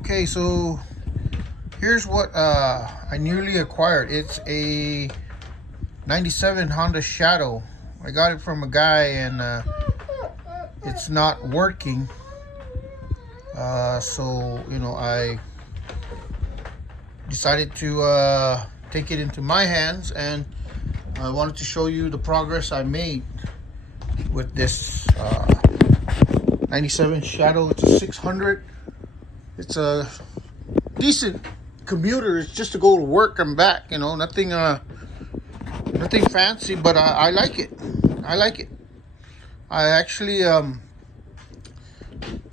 Okay, so here's what I newly acquired. It's a 97 Honda Shadow. I got it from a guy and it's not working. So, you know, I decided to take it into my hands, and I wanted to show you the progress I made with this 97 Shadow. It's a 600. It's a decent commuter. It's just to go to work and back, you know, nothing nothing fancy, but I like it. I like it. I actually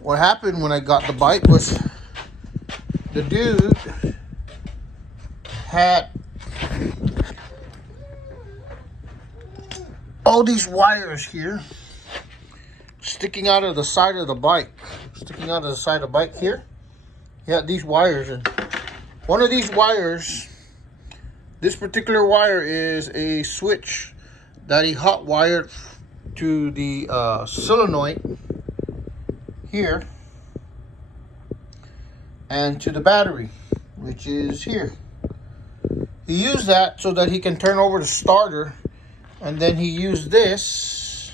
what happened when I got the bike was the dude had all these wires here sticking out of the side of the bike, here. Yeah, these wires, and one of these wires, this particular wire, is a switch that he hot wired to the solenoid here and to the battery, which is here. He used that so that he can turn over the starter, and then he used this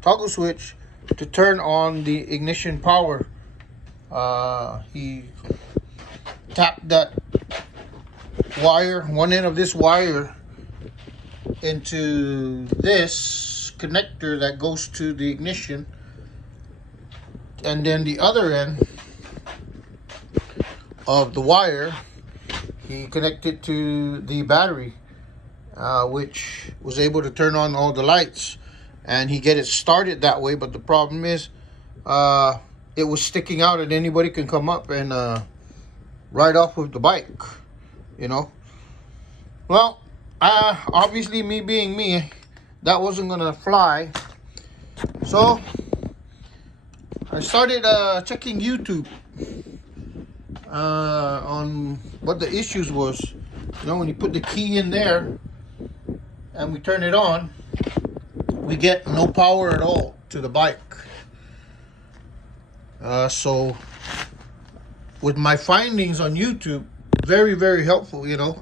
toggle switch to turn on the ignition power. He tapped that wire, one end of this wire, into this connector that goes to the ignition, and then the other end of the wire he connected to the battery, which was able to turn on all the lights, and he get it started that way. But the problem is it was sticking out, and anybody can come up and ride off with the bike, you know. Well, obviously, me being me, that wasn't gonna fly. So I started checking YouTube on what the issues was. You know, when you put the key in there and we turn it on, we get no power at all to the bike. So with my findings on YouTube, very, very helpful, you know.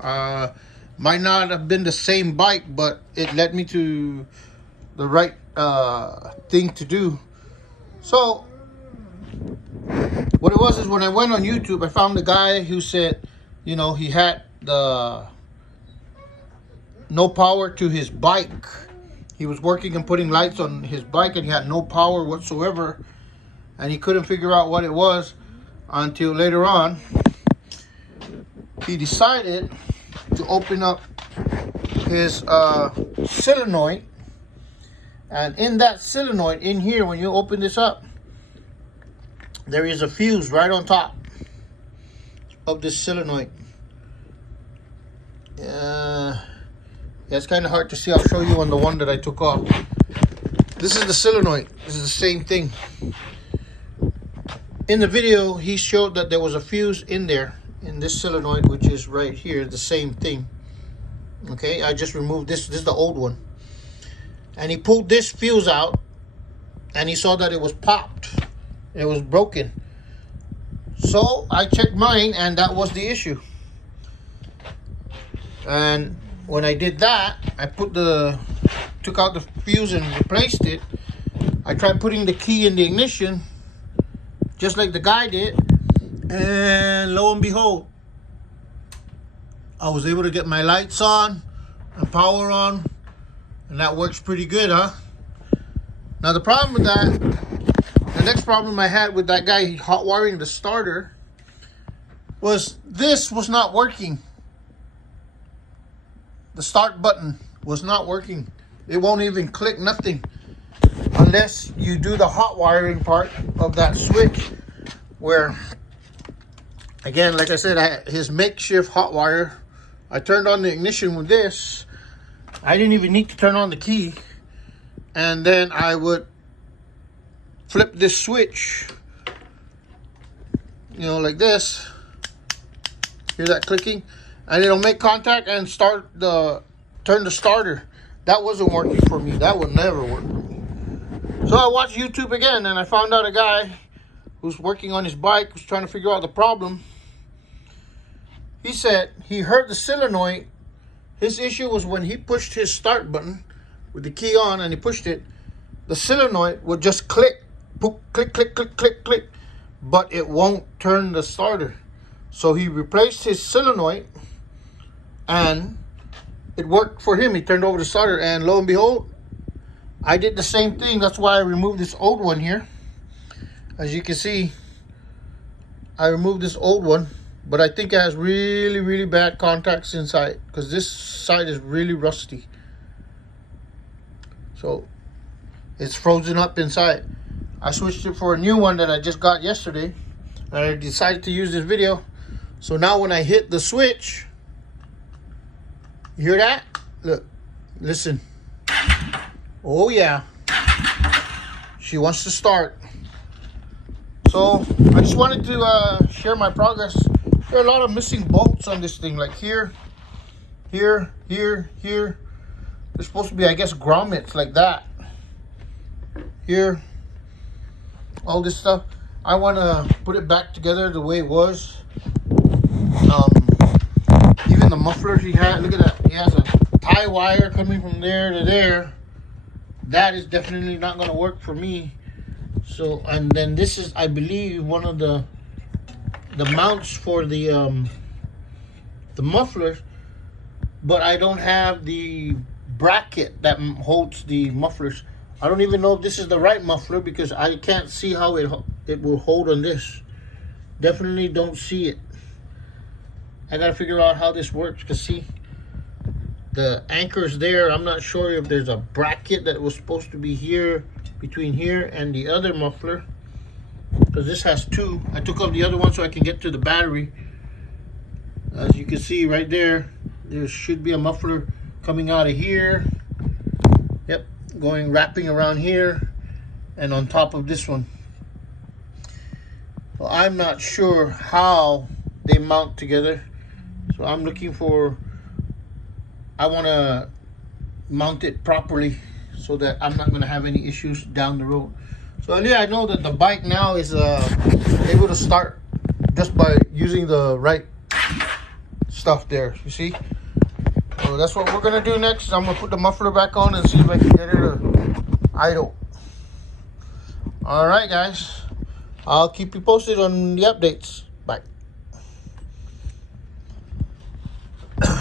Might not have been the same bike, but it led me to the right thing to do. So what it was is, when I went on YouTube, I found a guy who said, you know, he had the no power to his bike. He was working and putting lights on his bike, and he had no power whatsoever, and he couldn't figure out what it was until later on he decided to open up his solenoid. And in that solenoid, in here, when you open this up, there is a fuse right on top of this solenoid. Yeah, it's kind of hard to see. I'll show you on the one that I took off. This is the solenoid. This is the same thing. In the video, he showed that there was a fuse in there, in this solenoid, which is right here, the same thing. Okay, I just removed this. This is the old one. And he pulled this fuse out, and he saw that it was popped. It was broken. So I checked mine, and that was the issue. And when I did that, I took out the fuse and replaced it. I tried putting the key in the ignition, just like the guy did, and lo and behold, I was able to get my lights on and power on, and that works pretty good, huh? Now the problem with that, the next problem I had with that guy hot wiring the starter, was this was not working. The start button was not working. It won't even click, nothing, unless you do the hot wiring part of that switch, where, again, like I said, his makeshift hot wire, I turned on the ignition with this. I didn't even need to turn on the key, and then I would flip this switch, you know, like this. Hear that clicking? And it'll make contact and turn the starter. That wasn't working for me. That would never work for me. So I watched YouTube again, and I found out a guy who's working on his bike, was trying to figure out the problem. He said he heard the solenoid. His issue was when he pushed his start button with the key on and he pushed it, the solenoid would just click, click, click, click, click, click, but it won't turn the starter. So he replaced his solenoid and it worked for him. He turned over the starter, and lo and behold, I did the same thing. That's why I removed this old one here. As you can see, I removed this old one, but I think it has really, really bad contacts inside because this side is really rusty. So it's frozen up inside. I switched it for a new one that I just got yesterday, and I decided to use this video. So now when I hit the switch, you hear that? Look, listen. Oh yeah, she wants to start. So I just wanted to share my progress. There are a lot of missing bolts on this thing, like here, here, here, here. There's supposed to be, I guess, grommets like that. Here, all this stuff. I want to put it back together the way it was. Even the mufflers he had, look at that. He has a tie wire coming from there to there. That is definitely not going to work for me. So, and then this is, I believe, one of the mounts for the mufflers, but I don't have the bracket that holds the mufflers. I don't even know if this is the right muffler because I can't see how it will hold on this. Definitely don't see it. I gotta figure out how this works, because see, the anchor's there. I'm not sure if there's a bracket that was supposed to be here, between here and the other muffler, because this has two. I took off the other one so I can get to the battery. As you can see right there, there should be a muffler coming out of here. Yep, going wrapping around here and on top of this one. Well, I'm not sure how they mount together. So I'm looking for, I want to mount it properly so that I'm not going to have any issues down the road. So yeah, I know that the bike now is able to start just by using the right stuff there, you see. So that's what we're going to do next. I'm going to put the muffler back on and see if I can get it to idle. All right, guys. I'll keep you posted on the updates. Bye. There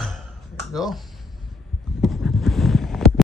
you go.